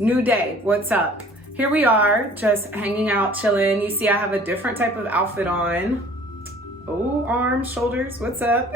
New day, what's up? Here we are, just hanging out, chilling. You see I have a different type of outfit on. Oh, arms, shoulders, what's up?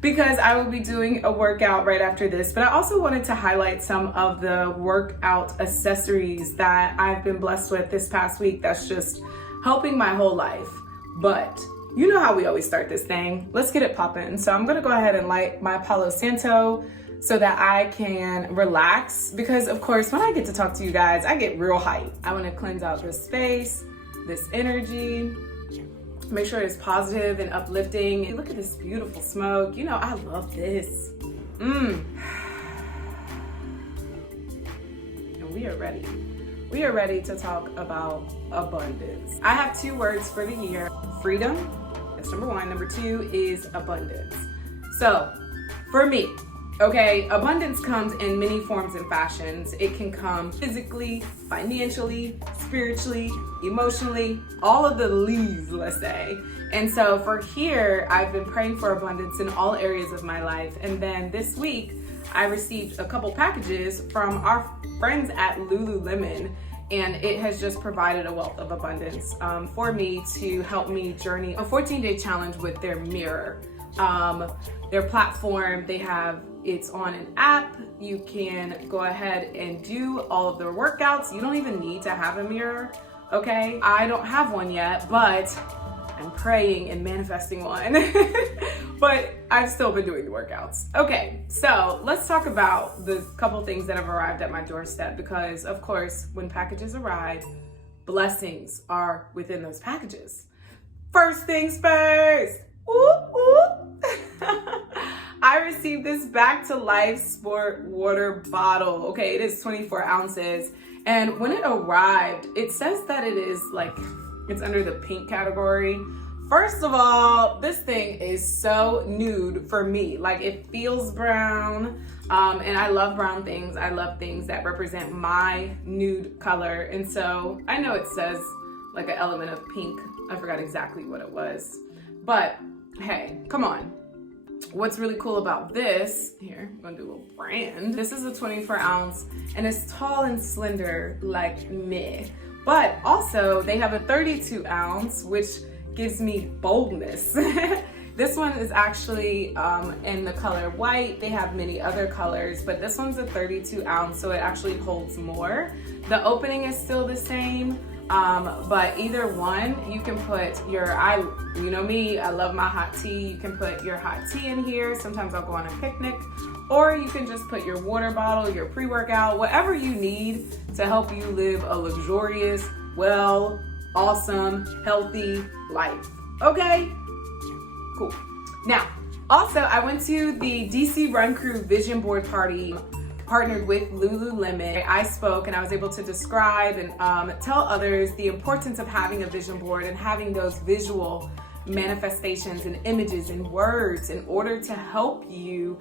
Because I will be doing a workout right after this, but I also wanted to highlight some of the workout accessories that I've been blessed with this past week that's just helping my whole life. But you know how we always start this thing. Let's get it popping. So I'm gonna go ahead and light my Palo Santo so that I can relax, because of course, when I get to talk to you guys, I get real hyped. I wanna cleanse out this space, this energy, make sure it's positive and uplifting. And look at this beautiful smoke. You know, I love this. And we are ready. We are ready to talk about abundance. I have 2 words for the year. Freedom, that's number 1. Number 2 is abundance. So for me, okay, abundance comes in many forms and fashions. It can come physically, financially, spiritually, emotionally, all of the leaves, let's say. And so for here, I've been praying for abundance in all areas of my life. And then this week, I received a couple packages from our friends at Lululemon, and it has just provided a wealth of abundance for me to help me journey a 14-day challenge with their mirror. Their platform, it's on an app. You can go ahead and do all of their workouts. You don't even need to have a mirror, okay? I don't have one yet, but I'm praying and manifesting one. But I've still been doing the workouts. Okay, so let's talk about the couple things that have arrived at my doorstep, because of course, when packages arrive, blessings are within those packages. First things first. Whoop, whoop. I received this Back to Life Sport water bottle. Okay, it is 24 ounces. And when it arrived, it says that it is it's under the pink category. First of all, this thing is so nude for me. Like, it feels brown, and I love brown things. I love things that represent my nude color. And so I know it says like an element of pink. I forgot exactly what it was, but hey, come on. What's really cool about this, here, I'm gonna do a little brand. This is a 24 ounce and it's tall and slender like me. But also they have a 32 ounce, which gives me boldness. This one is actually in the color white. They have many other colors, but this one's a 32 ounce, so it actually holds more. The opening is still the same. But either one, you can put you know me, I love my hot tea. You can put your hot tea in here. Sometimes I'll go on a picnic, or you can just put your water bottle, your pre-workout, whatever you need to help you live a luxurious, well, awesome, healthy life. Okay, cool. Now, also I went to the DC Run Crew Vision Board Party, partnered with Lululemon. I spoke and I was able to describe and tell others the importance of having a vision board and having those visual manifestations and images and words in order to help you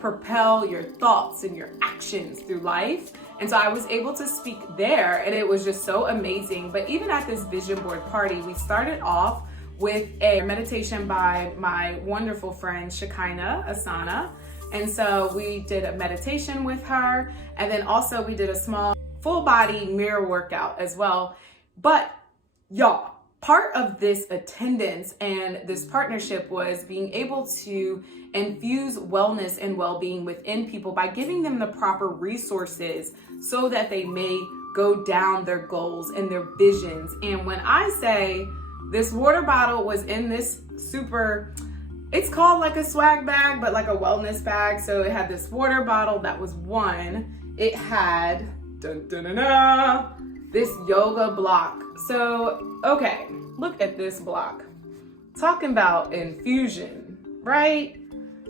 propel your thoughts and your actions through life. And so I was able to speak there, and it was just so amazing. But even at this vision board party, we started off with a meditation by my wonderful friend Shekinah Asana. And so we did a meditation with her, and then also we did a small full body mirror workout as well. But y'all, part of this attendance and this partnership was being able to infuse wellness and well-being within people by giving them the proper resources so that they may go down their goals and their visions. And when I say this water bottle was in this it's called like a swag bag, but like a wellness bag. So it had this water bottle that was one. It had this yoga block. So, okay, look at this block. Talking about infusion, right?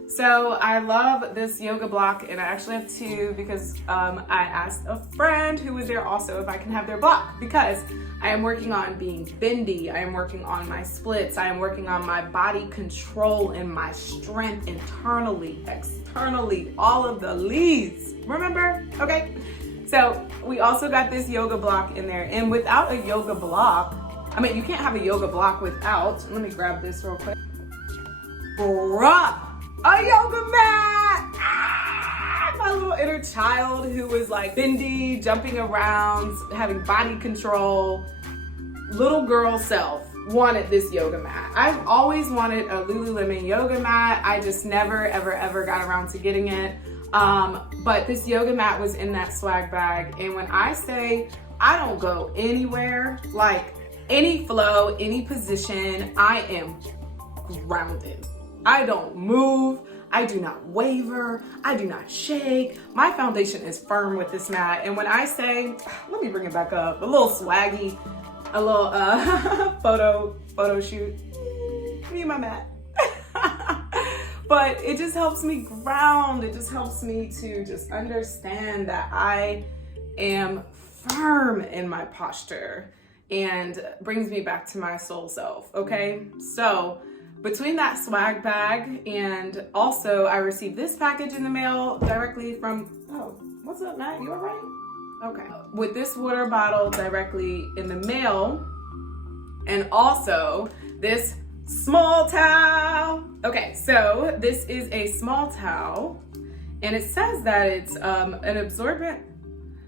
So I love this yoga block, and I actually have 2 because I asked a friend who was there also if I can have their block, because I am working on being bendy. I am working on my splits. I am working on my body control and my strength internally, externally, all of the leads. Remember? Okay. So we also got this yoga block in there, and without a yoga block, you can't have a yoga block without, let me grab this real quick. Bruh, a yoga mat! my little inner child who was like bendy, jumping around, having body control, little girl self wanted this yoga mat. I've always wanted a Lululemon yoga mat. I just never, ever got around to getting it. But this yoga mat was in that swag bag. And when I say I don't go anywhere, like any flow, any position, I am grounded. I don't move. I do not waver. I do not shake. My foundation is firm with this mat. And when I say, let me bring it back up, a little swaggy, a little photo shoot, me and my mat. But it just helps me ground. It just helps me to just understand that I am firm in my posture and brings me back to my soul self, okay? So between that swag bag and also I received this package in the mail directly from, oh, what's up, Matt? You all right? Okay. With this water bottle directly in the mail and also this small towel. Okay, so this is a small towel and it says that it's an absorbent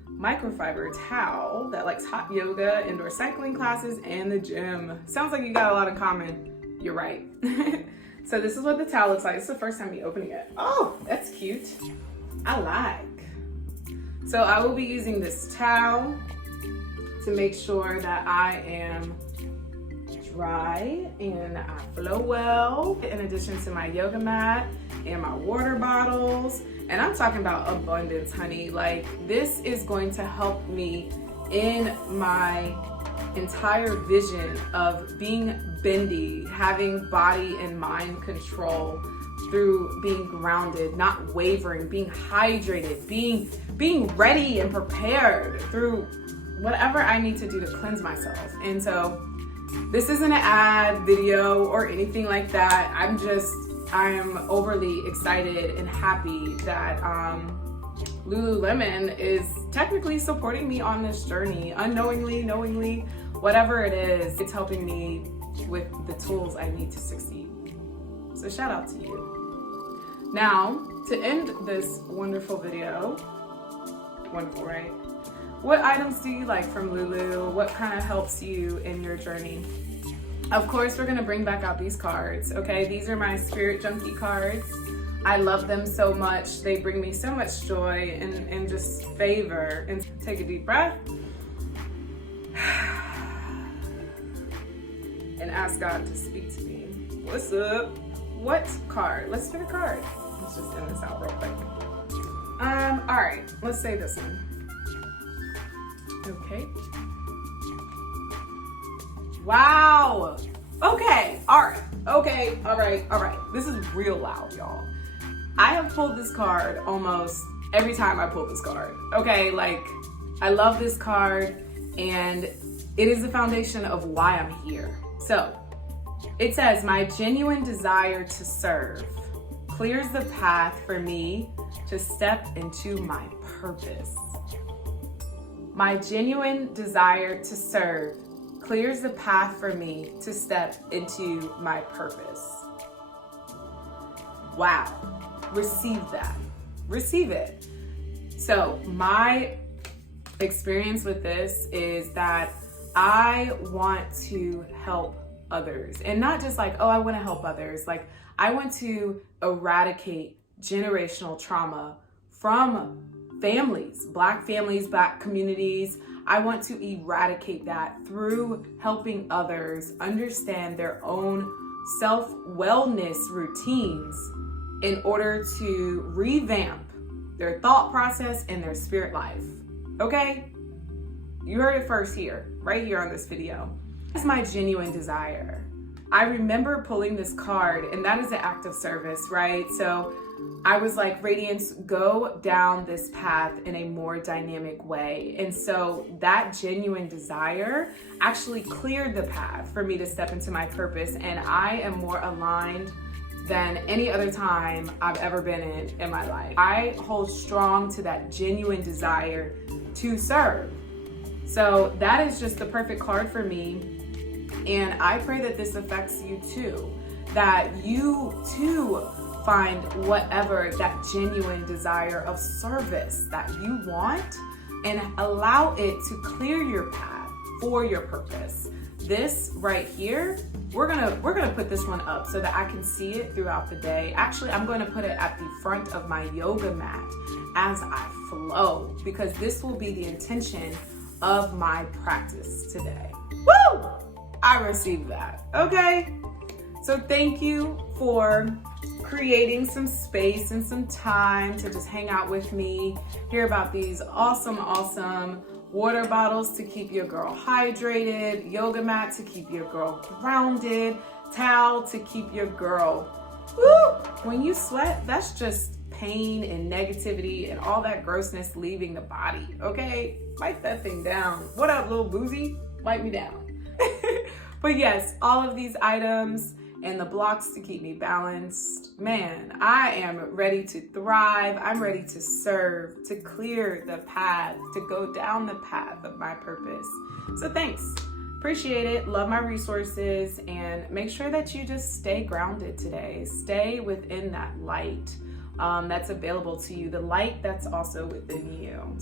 microfiber towel that likes hot yoga, indoor cycling classes, and the gym. Sounds like you got a lot in common. You're right. So this is what the towel looks like. It's the first time me opening it. Oh, that's cute. I like. So I will be using this towel to make sure that I am dry and I flow well, in addition to my yoga mat and my water bottles. And I'm talking about abundance, honey. Like, this is going to help me in my entire vision of being bendy, having body and mind control through being grounded, not wavering, being hydrated, being ready and prepared through whatever I need to do to cleanse myself. And so this isn't an ad video or anything like that. I am overly excited and happy that Lululemon is technically supporting me on this journey, unknowingly, knowingly, whatever it is, it's helping me with the tools I need to succeed. So shout out to you. Now, to end this wonderful video, wonderful, right? What items do you like from Lulu? What kind of helps you in your journey? Of course, we're gonna bring back out these cards, okay? These are my Spirit Junkie cards. I love them so much. They bring me so much joy and just favor. And take a deep breath. And ask God to speak to me. What's up? What card? Let's pick a card. Let's just end this out real quick. All right, let's say this one. Okay. Wow. Okay. All right. Okay. All right. All right. This is real loud, y'all. I have pulled this card almost every time I pull this card. Okay. Like, I love this card and it is the foundation of why I'm here. So it says, my genuine desire to serve clears the path for me to step into my purpose. My genuine desire to serve clears the path for me to step into my purpose. Wow. Receive that. Receive it. So my experience with this is that I want to help others. And not just like, oh, I want to help others. Like, I want to eradicate generational trauma from families, Black families, Black communities. I want to eradicate that through helping others understand their own self-wellness routines in order to revamp their thought process and their spirit life. Okay? You heard it first here, right here on this video. That's my genuine desire. I remember pulling this card, and that is an act of service, right? So I was like, Radiance, go down this path in a more dynamic way. And so that genuine desire actually cleared the path for me to step into my purpose. And I am more aligned than any other time I've ever been in my life. I hold strong to that genuine desire to serve. So that is just the perfect card for me. And I pray that this affects you too, that you too find whatever that genuine desire of service that you want and allow it to clear your path for your purpose. This right here, we're gonna put this one up so that I can see it throughout the day. Actually, I'm going to put it at the front of my yoga mat as I flow, because this will be the intention of my practice today. Woo! I received that. Okay. So thank you for creating some space and some time to just hang out with me, hear about these awesome water bottles to keep your girl hydrated, yoga mat to keep your girl grounded, towel to keep your girl, woo! When you sweat, that's just pain and negativity and all that grossness leaving the body, okay? Wipe that thing down. What up, little boozy? Wipe me down. But yes, all of these items and the blocks to keep me balanced. Man, I am ready to thrive. I'm ready to serve, to clear the path, to go down the path of my purpose. So thanks. Appreciate it. Love my resources, and make sure that you just stay grounded today. Stay within that light that's available to you, the light that's also within you.